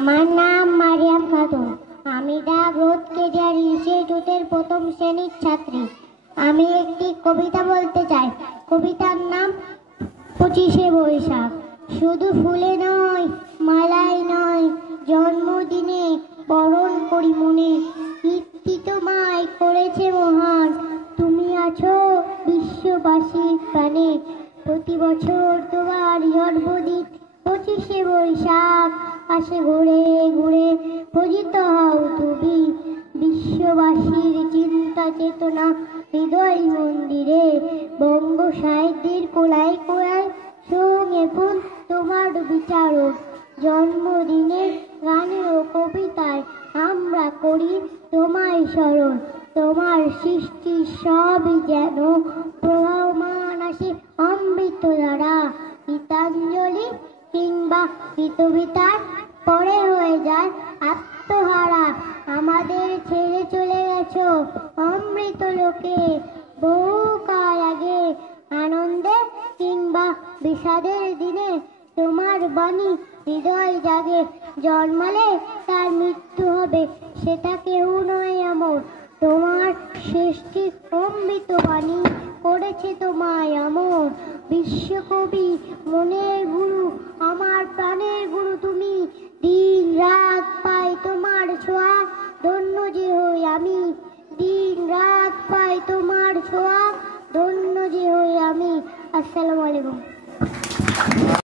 আমার নাম মারিয়াম খাতুন। আমি দ্য গ্রোথ কেরিয়ার ইনস্টিটিউটের প্রথম শ্রেণীর ছাত্রী। আমি একটি কবিতা বলতে চাই। কবিতার নাম 25শে বৈশাখ। শুধু ফুলে নয়, মালায় নয়, জন্মদিনে বরণ করি মনে। কীর্তি তোমায় করেছে মহান, তুমি আছো বিশ্ববাসীর প্রাণে। প্রতি বছর তোমার জন্মদিন 25শে বৈশাখ আসে ঘুরে ঘুরে, পূজিত হও তুমি বিশ্ববাসীর চিন্তা চেতনা হৃদয় মন্দিরে। বঙ্গ সাহিত্যের কোলায় কোলায় সঙ্গে ফুল তোমার বিচারক। জন্মদিনের গানে ও কবিতায় আমরা করি তোমায় স্মরণ। তোমার সৃষ্টি সবই যেন প্রবাহমান আসে অমৃত দ্বারা। গীতাঞ্জলি কিংবা গীতবিতার পরে হয়ে যায় আত্মহারা। আমাদের ছেড়ে চলে গেছো অমৃত লোকে বহুকাল আগে। আনন্দে কিংবা বিষাদের দিনে তোমার বাণী হৃদয় জাগে। জন্মালে তার মৃত্যু হবে, সেটা কেউ নয় আমর। তোমার সৃষ্টি অমৃত বাণী করেছে তোমায় আমর। বিশ্বকবি মনের গুরু, আমার প্রাণের গুরু তুমি। দিন রাত পাই তোমার ছোঁয়া, ধন্য যে হই আমি। দিন রাত পাই তোমার ছোঁয়া, ধন্য যে হই আমি। আসসালামু আলাইকুম।